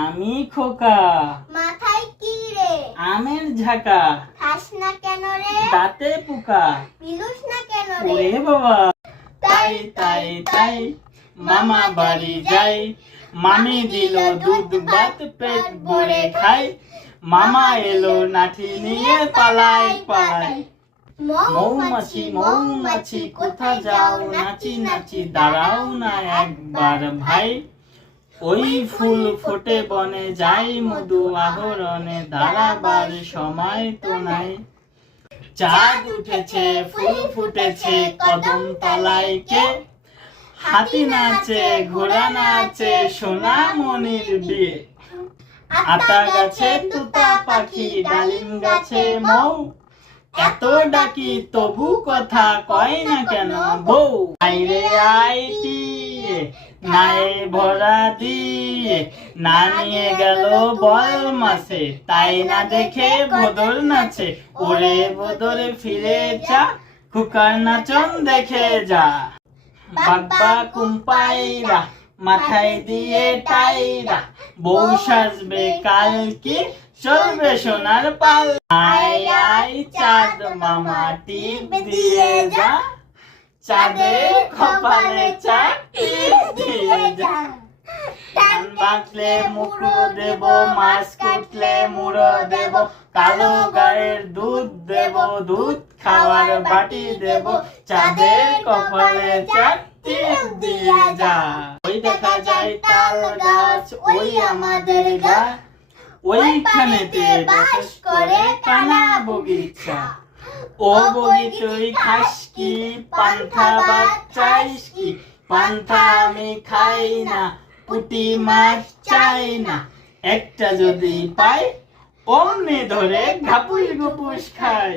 আমি খোকা। মাথায় কি রে? আমের ঝাঁকা। খাস না কেন রে? দাঁতে পোকা। বিলুস না কেন রে? ওরে বাবা। তাই তাই তাই মামা বাড়ি যাই, মামি দিল দুধ ভাত পেট ভরে খাই, মামা এলো লাঠি নিয়ে পালাই পালাই। মৌমাছি মৌমাছি কোথা যাও, নাচি নাচি দাঁড়াও না একবার ভাই, ওই ফুল ফোটে বনে যাই মধু আহরণে, দাঁড়াবার সময় তো নাই। চাঁদ উঠেছে ফুল ফুটেছে কদম তলায় কে, হাতি নাচে ঘোড়া নাচে সোনা মনির বিয়ে, আতা গাছে তোতা পাখি ডালিম গাছে মৌ, এত ডাকি তবু কথা কয় না কেন বউ। আইরে আইটি নাই ভরা দিয়ে, না নিয়ে গেল বল মাসে, তাই না দেখে বদর নাচে, ওরে বদর ফিরে যা, খুকার নাচন দেখে যা। বাগবা কুম্পাইরা মাথায় দিয়ে টাইরা, বউ সাজবে কাল কি চলবে সোনার পাল। আয় আয় চাঁদ মামা টিপ দিয়ে যা, চাঁদের কপালে চাঁদ টিপ দিয়ে যা। ধান বাঁকলে মুখো দেব, মাছ কুটলে মুড়ো দেব, কালো গায়ের দুধ দেব, দুধ খাওয়ার বাটি দেব, চাঁদের কপালে চাঁদ টিপ দিয়ে যা। ওই দেখা যায় তাল গাছ ওই আমাদের গা, ওইখানেতে বাস করে কানা বগিচা। ও বগি তুই খাস কি, পান্থা ভাত চাইস কি, পান্থা আমি খাই না, পুঁটি মাছ চাই না, একটা যদি পাই অমনি ধরে ঘাপুস ঘুপুস খাই।